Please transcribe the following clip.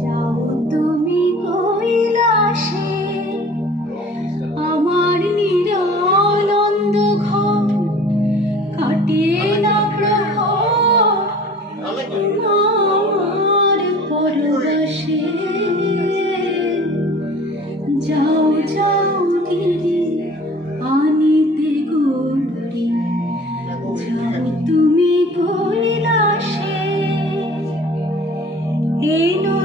যাও তুমি কৈলাসে, আমার নিরানন্দ ঘর কাটে না প্রহর তোমার পরবাসে। যাও যাও গিরি আনিতে গৌরী, যাও তুমি কৈলাসে। এনো